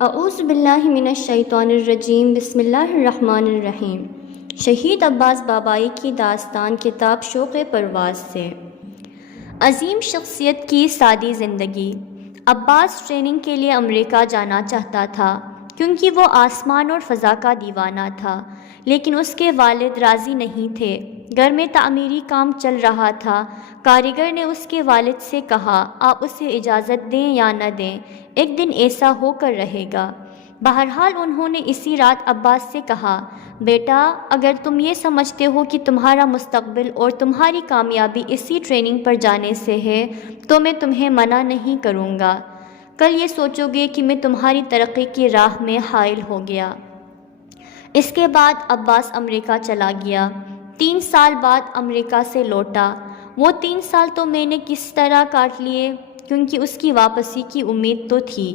اعوذ باللہ من الشیطان الرجیم، بسم اللہ الرحمن الرحیم۔ شہید عباس بابائی کی داستان کتاب شوق پرواز سے۔ عظیم شخصیت کی سادی زندگی۔ عباس ٹریننگ کے لیے امریکہ جانا چاہتا تھا کیونکہ وہ آسمان اور فضا کا دیوانہ تھا، لیکن اس کے والد راضی نہیں تھے۔ گھر میں تعمیری کام چل رہا تھا۔ کاریگر نے اس کے والد سے کہا، آپ اسے اجازت دیں یا نہ دیں، ایک دن ایسا ہو کر رہے گا۔ بہرحال انہوں نے اسی رات عباس سے کہا، بیٹا، اگر تم یہ سمجھتے ہو کہ تمہارا مستقبل اور تمہاری کامیابی اسی ٹریننگ پر جانے سے ہے تو میں تمہیں منع نہیں کروں گا۔ کل یہ سوچو گے کہ میں تمہاری ترقی کی راہ میں حائل ہو گیا۔ اس کے بعد عباس امریکہ چلا گیا۔ 3 سال بعد امریکہ سے لوٹا۔ وہ 3 سال تو میں نے کس طرح کاٹ لیے، کیونکہ اس کی واپسی کی امید تو تھی۔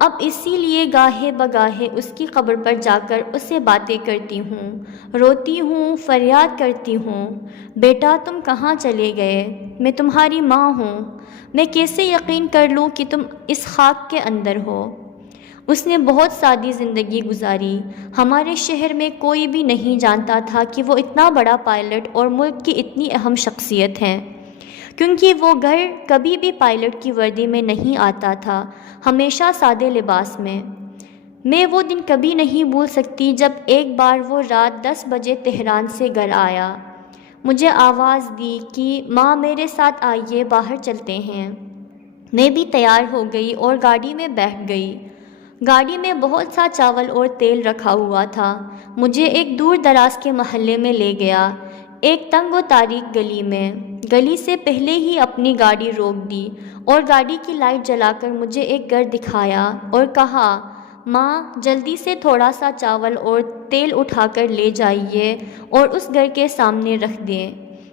اب اسی لیے گاہے بگاہے اس کی قبر پر جا کر اسے باتیں کرتی ہوں، روتی ہوں، فریاد کرتی ہوں، بیٹا تم کہاں چلے گئے؟ میں تمہاری ماں ہوں، میں کیسے یقین کر لوں کہ تم اس خاک کے اندر ہو؟ اس نے بہت سادی زندگی گزاری۔ ہمارے شہر میں کوئی بھی نہیں جانتا تھا کہ وہ اتنا بڑا پائلٹ اور ملک کی اتنی اہم شخصیت ہیں، کیونکہ وہ گھر کبھی بھی پائلٹ کی وردی میں نہیں آتا تھا، ہمیشہ سادے لباس میں۔ میں وہ دن کبھی نہیں بھول سکتی جب ایک بار وہ رات 10 بجے تہران سے گھر آیا، مجھے آواز دی کہ ماں میرے ساتھ آئیے، باہر چلتے ہیں۔ میں بھی تیار ہو گئی اور گاڑی میں بیٹھ گئی۔ گاڑی میں بہت سا چاول اور تیل رکھا ہوا تھا۔ مجھے ایک دور دراز کے محلے میں لے گیا، ایک تنگ و تاریک گلی میں۔ گلی سے پہلے ہی اپنی گاڑی روک دی اور گاڑی کی لائٹ جلا کر مجھے ایک گھر دکھایا اور کہا، ماں جلدی سے تھوڑا سا چاول اور تیل اٹھا کر لے جائیے اور اس گھر کے سامنے رکھ دیں۔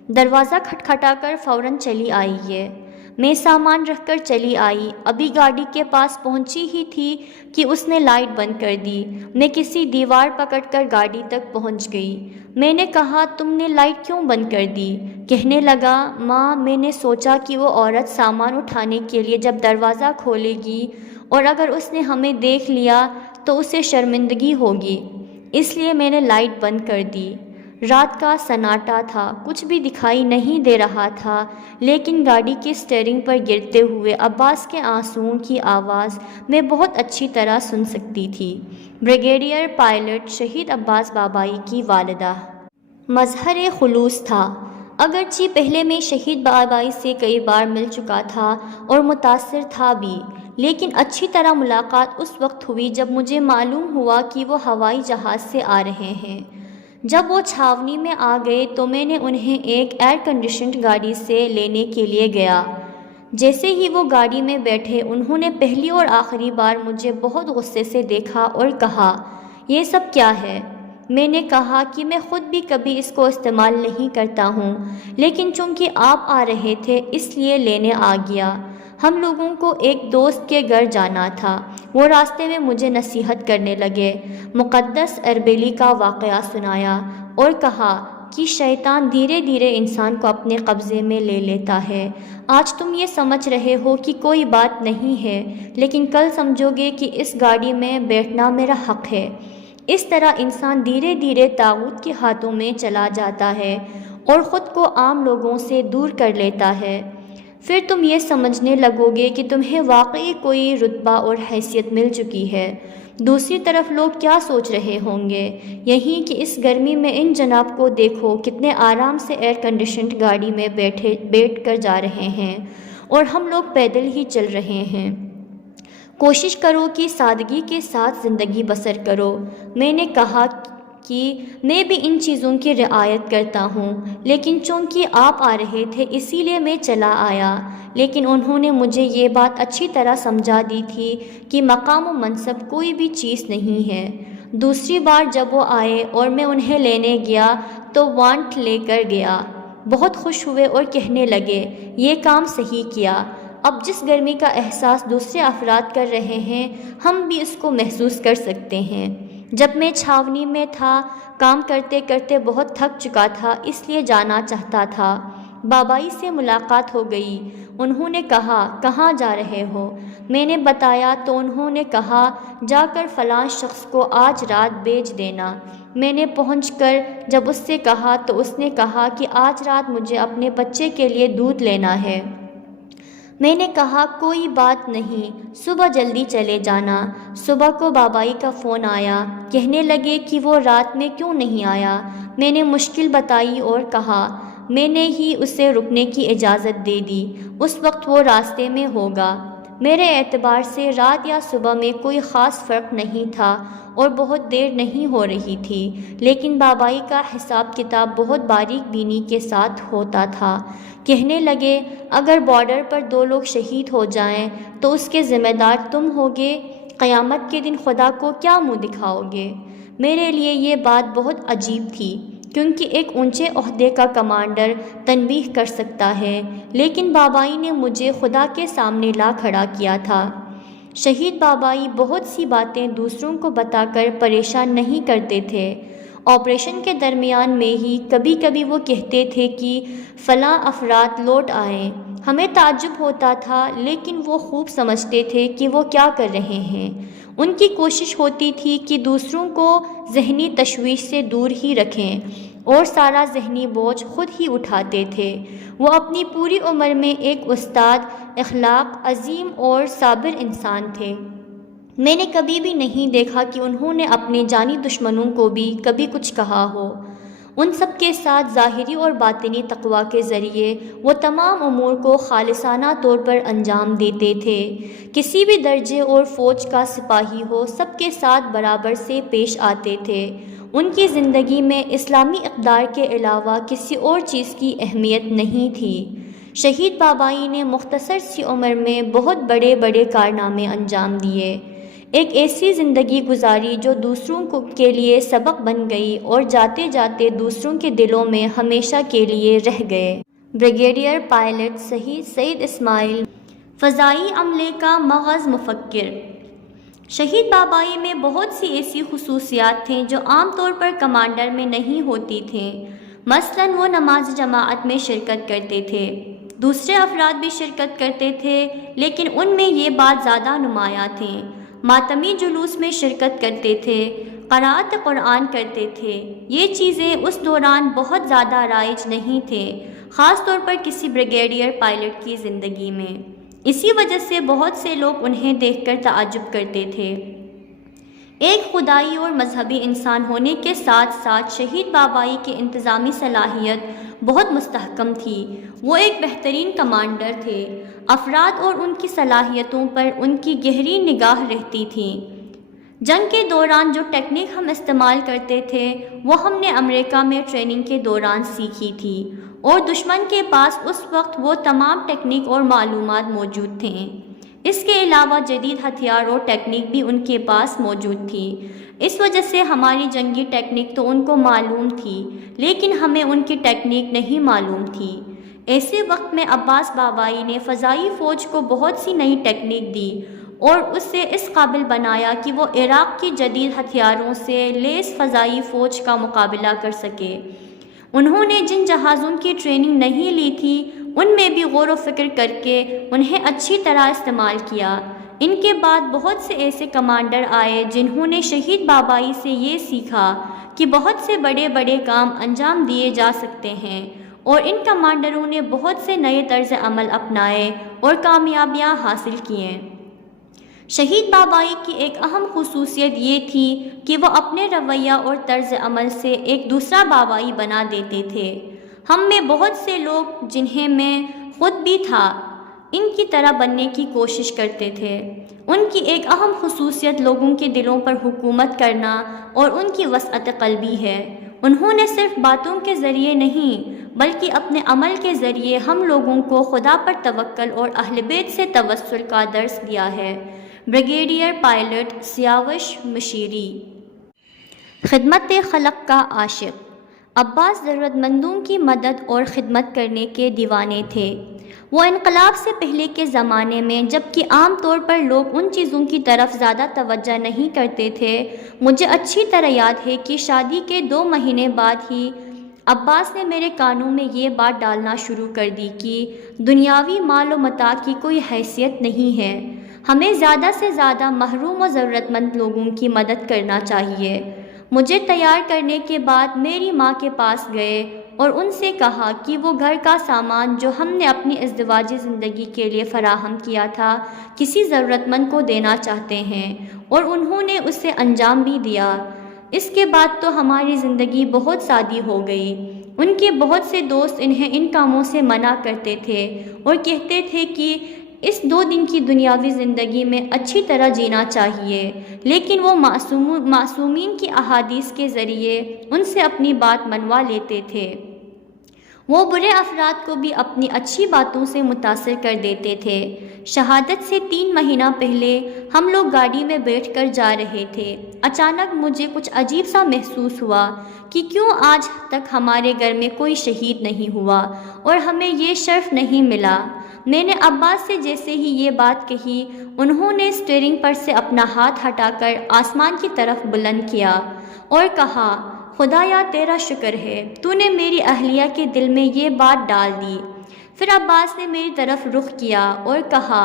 دروازہ کھٹکھٹا کر فوراً چلی آئیے۔ میں سامان رکھ کر چلی آئی۔ ابھی گاڑی کے پاس پہنچی ہی تھی کہ اس نے لائٹ بند کر دی۔ میں کسی دیوار پکڑ کر گاڑی تک پہنچ گئی۔ میں نے کہا، تم نے لائٹ کیوں بند کر دی؟ کہنے لگا، ماں میں نے سوچا کہ وہ عورت سامان اٹھانے کے لیے جب دروازہ کھولے گی اور اگر اس نے ہمیں دیکھ لیا تو اسے شرمندگی ہوگی، اس لیے میں نے لائٹ بند کر دی۔ رات کا سناٹا تھا، کچھ بھی دکھائی نہیں دے رہا تھا، لیکن گاڑی کے اسٹیئرنگ پر گرتے ہوئے عباس کے آنسوؤں کی آواز میں بہت اچھی طرح سن سکتی تھی۔ بریگیڈیئر پائلٹ شہید عباس بابائی کی والدہ۔ مظہر خلوص تھا۔ اگرچہ پہلے میں شہید بابائی سے کئی بار مل چکا تھا اور متاثر تھا بھی، لیکن اچھی طرح ملاقات اس وقت ہوئی جب مجھے معلوم ہوا کہ وہ ہوائی جہاز سے آ رہے ہیں۔ جب وہ چھاونی میں آ گئے تو میں نے انہیں ایک ایئر کنڈیشنڈ گاڑی سے لینے کے لیے گیا۔ جیسے ہی وہ گاڑی میں بیٹھے، انہوں نے پہلی اور آخری بار مجھے بہت غصے سے دیکھا اور کہا، یہ سب کیا ہے؟ میں نے کہا کہ میں خود بھی کبھی اس کو استعمال نہیں کرتا ہوں، لیکن چونکہ آپ آ رہے تھے اس لیے لینے آ گیا۔ ہم لوگوں کو ایک دوست کے گھر جانا تھا۔ وہ راستے میں مجھے نصیحت کرنے لگے، مقدس اربیلی کا واقعہ سنایا اور کہا کہ شیطان دھیرے دھیرے انسان کو اپنے قبضے میں لے لیتا ہے۔ آج تم یہ سمجھ رہے ہو کہ کوئی بات نہیں ہے، لیکن کل سمجھو گے کہ اس گاڑی میں بیٹھنا میرا حق ہے۔ اس طرح انسان دھیرے دھیرے طاغوت کے ہاتھوں میں چلا جاتا ہے اور خود کو عام لوگوں سے دور کر لیتا ہے۔ پھر تم یہ سمجھنے لگو گے کہ تمہیں واقعی کوئی رتبہ اور حیثیت مل چکی ہے۔ دوسری طرف لوگ کیا سوچ رہے ہوں گے؟ یہی کہ اس گرمی میں ان جناب کو دیکھو، کتنے آرام سے ایئر کنڈیشنڈ گاڑی میں بیٹھ کر جا رہے ہیں اور ہم لوگ پیدل ہی چل رہے ہیں۔ کوشش کرو کہ سادگی کے ساتھ زندگی بسر کرو۔ میں نے کہا کہ میں بھی ان چیزوں کی رعایت کرتا ہوں، لیکن چونکہ آپ آ رہے تھے اسی لیے میں چلا آیا۔ لیکن انہوں نے مجھے یہ بات اچھی طرح سمجھا دی تھی کہ مقام و منصب کوئی بھی چیز نہیں ہے۔ دوسری بار جب وہ آئے اور میں انہیں لینے گیا تو وانٹ لے کر گیا۔ بہت خوش ہوئے اور کہنے لگے، یہ کام صحیح کیا۔ اب جس گرمی کا احساس دوسرے افراد کر رہے ہیں، ہم بھی اس کو محسوس کر سکتے ہیں۔ جب میں چھاونی میں تھا، کام کرتے کرتے بہت تھک چکا تھا، اس لیے جانا چاہتا تھا۔ بابائی سے ملاقات ہو گئی۔ انہوں نے کہا کہاں جا رہے ہو؟ میں نے بتایا تو انہوں نے کہا جا کر فلاں شخص کو آج رات بھیج دینا۔ میں نے پہنچ کر جب اس سے کہا تو اس نے کہا کہ آج رات مجھے اپنے بچے کے لیے دودھ لینا ہے۔ میں نے کہا کوئی بات نہیں، صبح جلدی چلے جانا۔ صبح کو بابائی کا فون آیا، کہنے لگے کہ وہ رات میں کیوں نہیں آیا۔ میں نے مشکل بتائی اور کہا میں نے ہی اسے رکنے کی اجازت دے دی، اس وقت وہ راستے میں ہوگا۔ میرے اعتبار سے رات یا صبح میں کوئی خاص فرق نہیں تھا اور بہت دیر نہیں ہو رہی تھی، لیکن بابائی کا حساب کتاب بہت باریک بینی کے ساتھ ہوتا تھا۔ کہنے لگے اگر بارڈر پر 2 لوگ شہید ہو جائیں تو اس کے ذمہ دار تم ہوگے، قیامت کے دن خدا کو کیا منہ دکھاؤ گے؟ میرے لیے یہ بات بہت عجیب تھی، کیونکہ ایک اونچے عہدے کا کمانڈر تنبیہ کر سکتا ہے، لیکن بابائی نے مجھے خدا کے سامنے لا کھڑا کیا تھا۔ شہید بابائی بہت سی باتیں دوسروں کو بتا کر پریشان نہیں کرتے تھے۔ آپریشن کے درمیان میں ہی کبھی کبھی وہ کہتے تھے کہ فلاں افراد لوٹ آئیں۔ ہمیں تعجب ہوتا تھا، لیکن وہ خوب سمجھتے تھے کہ وہ کیا کر رہے ہیں۔ ان کی کوشش ہوتی تھی کہ دوسروں کو ذہنی تشویش سے دور ہی رکھیں اور سارا ذہنی بوجھ خود ہی اٹھاتے تھے۔ وہ اپنی پوری عمر میں ایک استاد اخلاق، عظیم اور صابر انسان تھے۔ میں نے کبھی بھی نہیں دیکھا کہ انہوں نے اپنے جانی دشمنوں کو بھی کبھی کچھ کہا ہو۔ ان سب کے ساتھ ظاہری اور باطنی تقویٰ کے ذریعے وہ تمام امور کو خالصانہ طور پر انجام دیتے تھے۔ کسی بھی درجے اور فوج کا سپاہی ہو، سب کے ساتھ برابر سے پیش آتے تھے۔ ان کی زندگی میں اسلامی اقدار کے علاوہ کسی اور چیز کی اہمیت نہیں تھی۔ شہید بابائی نے مختصر سی عمر میں بہت بڑے بڑے کارنامے انجام دیے، ایک ایسی زندگی گزاری جو دوسروں کے لیے سبق بن گئی اور جاتے جاتے دوسروں کے دلوں میں ہمیشہ کے لیے رہ گئے۔ بریگیڈیئر پائلٹ سعید اسماعیل، فضائی عملے کا مغز مفکر۔ شہید بابائی میں بہت سی ایسی خصوصیات تھیں جو عام طور پر کمانڈر میں نہیں ہوتی تھیں۔ مثلاً وہ نماز جماعت میں شرکت کرتے تھے، دوسرے افراد بھی شرکت کرتے تھے، لیکن ان میں یہ بات زیادہ نمایاں تھیں۔ ماتمی جلوس میں شرکت کرتے تھے، قرأت قرآن کرتے تھے۔ یہ چیزیں اس دوران بہت زیادہ رائج نہیں تھے، خاص طور پر کسی بریگیڈیئر پائلٹ کی زندگی میں۔ اسی وجہ سے بہت سے لوگ انہیں دیکھ کر تعجب کرتے تھے۔ ایک خدائی اور مذہبی انسان ہونے کے ساتھ ساتھ شہید بابائی کی انتظامی صلاحیت بہت مستحکم تھی۔ وہ ایک بہترین کمانڈر تھے۔ افراد اور ان کی صلاحیتوں پر ان کی گہری نگاہ رہتی تھی۔ جنگ کے دوران جو ٹیکنیک ہم استعمال کرتے تھے وہ ہم نے امریکہ میں ٹریننگ کے دوران سیکھی تھی، اور دشمن کے پاس اس وقت وہ تمام ٹیکنیک اور معلومات موجود تھیں۔ اس کے علاوہ جدید ہتھیار اور ٹیکنیک بھی ان کے پاس موجود تھی۔ اس وجہ سے ہماری جنگی ٹیکنیک تو ان کو معلوم تھی، لیکن ہمیں ان کی ٹیکنیک نہیں معلوم تھی۔ ایسے وقت میں عباس بابائی نے فضائی فوج کو بہت سی نئی ٹیکنیک دی اور اسے اس قابل بنایا کہ وہ عراق کی جدید ہتھیاروں سے لیس فضائی فوج کا مقابلہ کر سکے۔ انہوں نے جن جہازوں کی ٹریننگ نہیں لی تھی ان میں بھی غور و فکر کر کے انہیں اچھی طرح استعمال کیا۔ ان کے بعد بہت سے ایسے کمانڈر آئے جنہوں نے شہید بابائی سے یہ سیکھا کہ بہت سے بڑے بڑے کام انجام دیے جا سکتے ہیں، اور ان کمانڈروں نے بہت سے نئے طرز عمل اپنائے اور کامیابیاں حاصل کیں۔ شہید بابائی کی ایک اہم خصوصیت یہ تھی کہ وہ اپنے رویہ اور طرز عمل سے ایک دوسرا بابائی بنا دیتے تھے۔ ہم میں بہت سے لوگ، جنہیں میں خود بھی تھا، ان کی طرح بننے کی کوشش کرتے تھے۔ ان کی ایک اہم خصوصیت لوگوں کے دلوں پر حکومت کرنا اور ان کی وسعت قلبی ہے۔ انہوں نے صرف باتوں کے ذریعے نہیں بلکہ اپنے عمل کے ذریعے ہم لوگوں کو خدا پر توکل اور اہل بیت سے توسل کا درس دیا ہے۔ بریگیڈیئر پائلٹ سیاوش مشیری، خدمت خلق کا عاشق۔ عباس ضرورت مندوں کی مدد اور خدمت کرنے کے دیوانے تھے۔ وہ انقلاب سے پہلے کے زمانے میں، جبکہ عام طور پر لوگ ان چیزوں کی طرف زیادہ توجہ نہیں کرتے تھے، مجھے اچھی طرح یاد ہے کہ شادی کے 2 مہینے بعد ہی عباس نے میرے کانوں میں یہ بات ڈالنا شروع کر دی کہ دنیاوی مال و متاع کی کوئی حیثیت نہیں ہے، ہمیں زیادہ سے زیادہ محروم و ضرورت مند لوگوں کی مدد کرنا چاہیے۔ مجھے تیار کرنے کے بعد میری ماں کے پاس گئے اور ان سے کہا کہ وہ گھر کا سامان جو ہم نے اپنی ازدواجی زندگی کے لیے فراہم کیا تھا کسی ضرورت مند کو دینا چاہتے ہیں، اور انہوں نے اسے انجام بھی دیا۔ اس کے بعد تو ہماری زندگی بہت سادی ہو گئی۔ ان کے بہت سے دوست انہیں ان کاموں سے منع کرتے تھے اور کہتے تھے کہ اس 2 دن کی دنیاوی زندگی میں اچھی طرح جینا چاہیے، لیکن وہ معصومین کی احادیث کے ذریعے ان سے اپنی بات منوا لیتے تھے۔ وہ برے افراد کو بھی اپنی اچھی باتوں سے متاثر کر دیتے تھے۔ شہادت سے 3 مہینہ پہلے ہم لوگ گاڑی میں بیٹھ کر جا رہے تھے۔ اچانک مجھے کچھ عجیب سا محسوس ہوا کہ کیوں آج تک ہمارے گھر میں کوئی شہید نہیں ہوا اور ہمیں یہ شرف نہیں ملا۔ میں نے عباس سے جیسے ہی یہ بات کہی، انہوں نے اسٹیئرنگ پر سے اپنا ہاتھ ہٹا کر آسمان کی طرف بلند کیا اور کہا، خدایا تیرا شکر ہے، تو نے میری اہلیہ کے دل میں یہ بات ڈال دی۔ پھر عباس نے میری طرف رخ کیا اور کہا،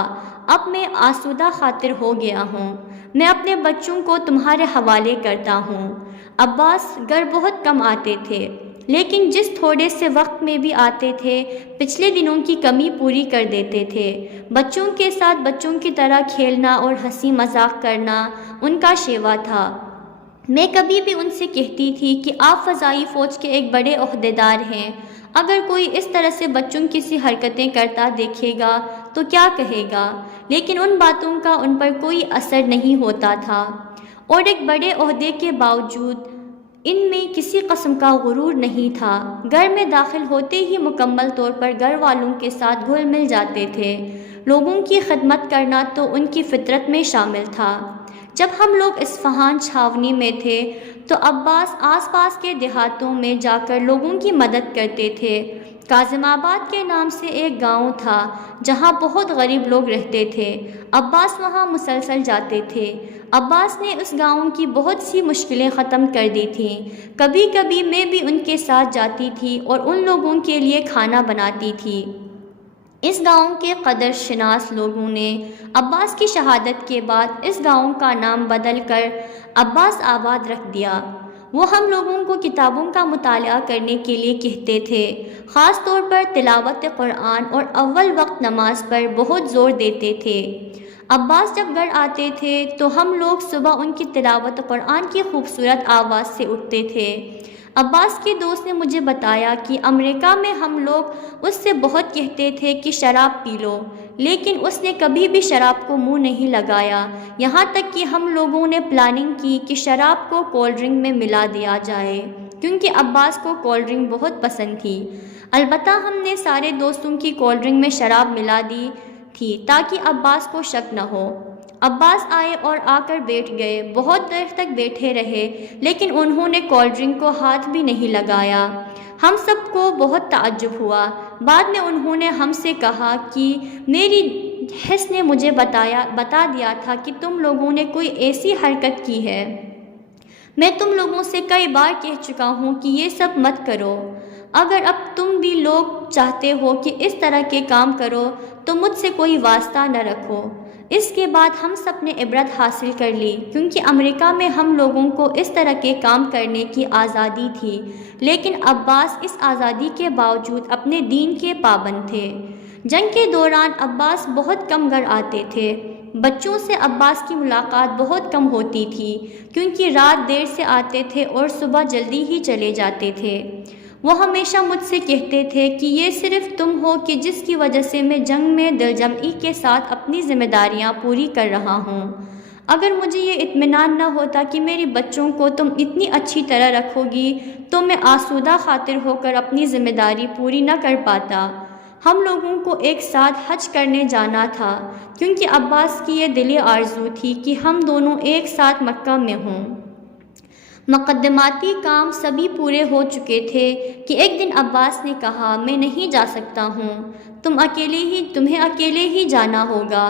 اب میں آسودہ خاطر ہو گیا ہوں، میں اپنے بچوں کو تمہارے حوالے کرتا ہوں۔ عباس گھر بہت کم آتے تھے، لیکن جس تھوڑے سے وقت میں بھی آتے تھے پچھلے دنوں کی کمی پوری کر دیتے تھے۔ بچوں کے ساتھ بچوں کی طرح کھیلنا اور ہنسی مذاق کرنا ان کا شیوا تھا۔ میں کبھی بھی ان سے کہتی تھی کہ آپ فضائی فوج کے ایک بڑے عہدیدار ہیں، اگر کوئی اس طرح سے بچوں کی سی حرکتیں کرتا دیکھے گا تو کیا کہے گا، لیکن ان باتوں کا ان پر کوئی اثر نہیں ہوتا تھا، اور ایک بڑے عہدے کے باوجود ان میں کسی قسم کا غرور نہیں تھا۔ گھر میں داخل ہوتے ہی مکمل طور پر گھر والوں کے ساتھ گھل مل جاتے تھے۔ لوگوں کی خدمت کرنا تو ان کی فطرت میں شامل تھا۔ جب ہم لوگ اصفہان چھاونی میں تھے تو عباس آس پاس کے دیہاتوں میں جا کر لوگوں کی مدد کرتے تھے۔ کاظم آباد کے نام سے ایک گاؤں تھا جہاں بہت غریب لوگ رہتے تھے۔ عباس وہاں مسلسل جاتے تھے۔ عباس نے اس گاؤں کی بہت سی مشکلیں ختم کر دی تھیں۔ کبھی کبھی میں بھی ان کے ساتھ جاتی تھی اور ان لوگوں کے لیے کھانا بناتی تھی۔ اس گاؤں کے قدر شناس لوگوں نے عباس کی شہادت کے بعد اس گاؤں کا نام بدل کر عباس آباد رکھ دیا۔ وہ ہم لوگوں کو کتابوں کا مطالعہ کرنے کے لیے کہتے تھے، خاص طور پر تلاوت قرآن اور اول وقت نماز پر بہت زور دیتے تھے۔ عباس جب گھر آتے تھے تو ہم لوگ صبح ان کی تلاوت قرآن کی خوبصورت آواز سے اٹھتے تھے۔ عباس کے دوست نے مجھے بتایا کہ امریکہ میں ہم لوگ اس سے بہت کہتے تھے کہ شراب پی لو، لیکن اس نے کبھی بھی شراب کو منہ نہیں لگایا، یہاں تک کہ ہم لوگوں نے پلاننگ کی کہ شراب کو کولڈ ڈرنک میں ملا دیا جائے، کیونکہ عباس کو کولڈ ڈرنک بہت پسند تھی۔ البتہ ہم نے سارے دوستوں کی کولڈ ڈرنک میں شراب ملا دی تھی تاکہ عباس کو شک نہ ہو۔ عباس آئے اور آ کر بیٹھ گئے، بہت دیر تک بیٹھے رہے، لیکن انہوں نے کولڈ ڈرنک کو ہاتھ بھی نہیں لگایا۔ ہم سب کو بہت تعجب ہوا۔ بعد میں انہوں نے ہم سے کہا کہ میری حس نے مجھے بتا دیا تھا کہ تم لوگوں نے کوئی ایسی حرکت کی ہے۔ میں تم لوگوں سے کئی بار کہہ چکا ہوں کہ یہ سب مت کرو۔ اگر اب تم بھی لوگ چاہتے ہو کہ اس طرح کے کام کرو تو مجھ سے کوئی واسطہ نہ رکھو۔ اس کے بعد ہم سب نے عبرت حاصل کر لی، کیونکہ امریکہ میں ہم لوگوں کو اس طرح کے کام کرنے کی آزادی تھی، لیکن عباس اس آزادی کے باوجود اپنے دین کے پابند تھے۔ جنگ کے دوران عباس بہت کم گھر آتے تھے۔ بچوں سے عباس کی ملاقات بہت کم ہوتی تھی، کیونکہ رات دیر سے آتے تھے اور صبح جلدی ہی چلے جاتے تھے۔ وہ ہمیشہ مجھ سے کہتے تھے کہ یہ صرف تم ہو کہ جس کی وجہ سے میں جنگ میں دلجمعی کے ساتھ اپنی ذمہ داریاں پوری کر رہا ہوں۔ اگر مجھے یہ اطمینان نہ ہوتا کہ میرے بچوں کو تم اتنی اچھی طرح رکھو گی تو میں آسودہ خاطر ہو کر اپنی ذمہ داری پوری نہ کر پاتا۔ ہم لوگوں کو ایک ساتھ حج کرنے جانا تھا، کیونکہ عباس کی یہ دلی آرزو تھی کہ ہم دونوں ایک ساتھ مکہ میں ہوں۔ مقدماتی کام سبھی پورے ہو چکے تھے کہ ایک دن عباس نے کہا، میں نہیں جا سکتا ہوں، تمہیں اکیلے ہی جانا ہوگا۔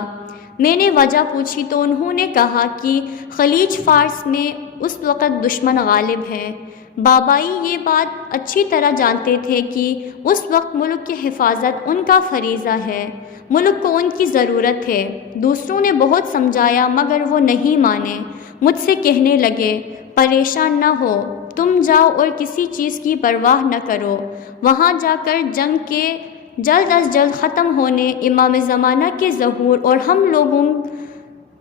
میں نے وجہ پوچھی تو انہوں نے کہا کہ خلیج فارس میں اس وقت دشمن غالب ہے۔ بابائی یہ بات اچھی طرح جانتے تھے کہ اس وقت ملک کی حفاظت ان کا فریضہ ہے، ملک کو ان کی ضرورت ہے۔ دوسروں نے بہت سمجھایا مگر وہ نہیں مانے۔ مجھ سے کہنے لگے، پریشان نہ ہو، تم جاؤ اور کسی چیز کی پرواہ نہ کرو، وہاں جا کر جنگ کے جلد از جلد ختم ہونے، امام زمانہ کے ظہور اور ہم لوگوں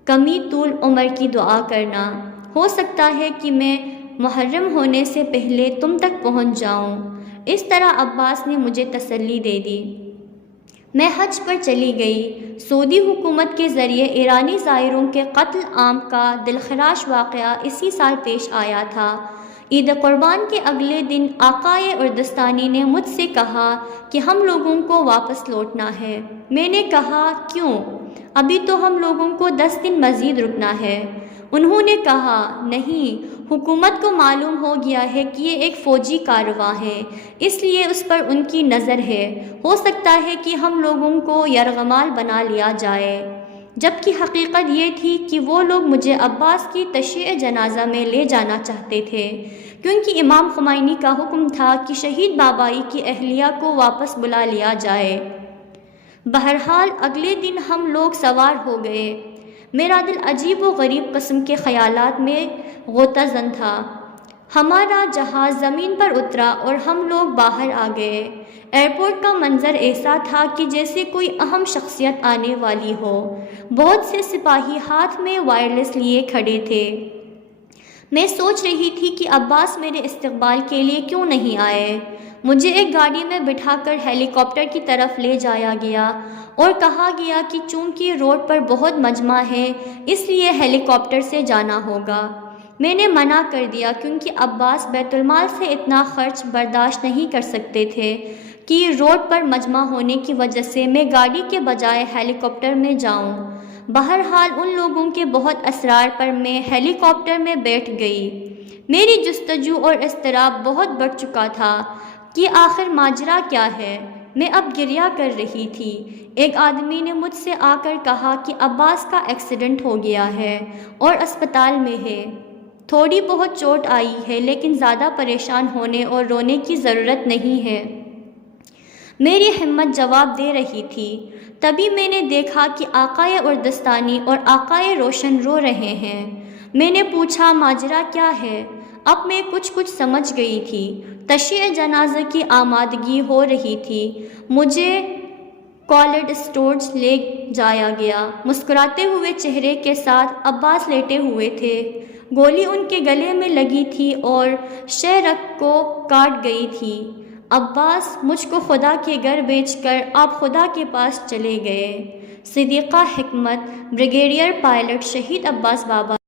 کمی طول عمر کی دعا کرنا۔ ہو سکتا ہے کہ میں محرم ہونے سے پہلے تم تک پہنچ جاؤں۔ اس طرح عباس نے مجھے تسلی دے دی۔ میں حج پر چلی گئی۔ سعودی حکومت کے ذریعے ایرانی زائروں کے قتل عام کا دلخراش واقعہ اسی سال پیش آیا تھا۔ عید قربان کے اگلے دن آقائے اردستانی نے مجھ سے کہا کہ ہم لوگوں کو واپس لوٹنا ہے۔ میں نے کہا، کیوں؟ ابھی تو ہم لوگوں کو 10 دن مزید رکنا ہے۔ انہوں نے کہا، نہیں، حکومت کو معلوم ہو گیا ہے کہ یہ ایک فوجی کاررواں ہے، اس لیے اس پر ان کی نظر ہے۔ ہو سکتا ہے کہ ہم لوگوں کو یرغمال بنا لیا جائے، جبکہ حقیقت یہ تھی کہ وہ لوگ مجھے عباس کی تشییع جنازہ میں لے جانا چاہتے تھے، کیونکہ امام خمینی کا حکم تھا کہ شہید بابائی کی اہلیہ کو واپس بلا لیا جائے۔ بہرحال اگلے دن ہم لوگ سوار ہو گئے۔ میرا دل عجیب و غریب قسم کے خیالات میں غوطہ زن تھا۔ ہمارا جہاز زمین پر اترا اور ہم لوگ باہر آ گئے۔ ایئرپورٹ کا منظر ایسا تھا کہ جیسے کوئی اہم شخصیت آنے والی ہو۔ بہت سے سپاہی ہاتھ میں وائرلیس لیے کھڑے تھے۔ میں سوچ رہی تھی کہ عباس میرے استقبال کے لیے کیوں نہیں آئے۔ مجھے ایک گاڑی میں بٹھا کر ہیلی کاپٹر کی طرف لے جایا گیا اور کہا گیا کہ چونکہ روڈ پر بہت مجمع ہے اس لیے ہیلی کاپٹر سے جانا ہوگا۔ میں نے منع کر دیا کیونکہ عباس بیت المال سے اتنا خرچ برداشت نہیں کر سکتے تھے کہ روڈ پر مجمع ہونے کی وجہ سے میں گاڑی کے بجائے ہیلی کاپٹر میں جاؤں۔ بہرحال ان لوگوں کے بہت اصرار پر میں ہیلی کاپٹر میں بیٹھ گئی۔ میری جستجو اور اضطراب بہت بڑھ چکا تھا کہ آخر ماجرا کیا ہے۔ میں اب گریہ کر رہی تھی۔ ایک آدمی نے مجھ سے آ کر کہا کہ عباس کا ایکسیڈنٹ ہو گیا ہے اور اسپتال میں ہے۔ تھوڑی بہت چوٹ آئی ہے لیکن زیادہ پریشان ہونے اور رونے کی ضرورت نہیں ہے۔ میری ہمت جواب دے رہی تھی۔ تبھی میں نے دیکھا کہ آقائے اردستانی اور آقائے روشن رو رہے ہیں۔ میں نے پوچھا، ماجرا کیا ہے؟ اب میں کچھ سمجھ گئی تھی۔ تشییع جنازہ کی آمادگی ہو رہی تھی۔ مجھے کولڈ اسٹوریج لے جایا گیا۔ مسکراتے ہوئے چہرے کے ساتھ عباس لیٹے ہوئے تھے۔ گولی ان کے گلے میں لگی تھی اور شہ رگ کو کاٹ گئی تھی۔ عباس، مجھ کو خدا کے گھر بیچ کر آپ خدا کے پاس چلے گئے۔ صدیقہ حکمت، بریگیڈیئر پائلٹ، شہید عباس بابا۔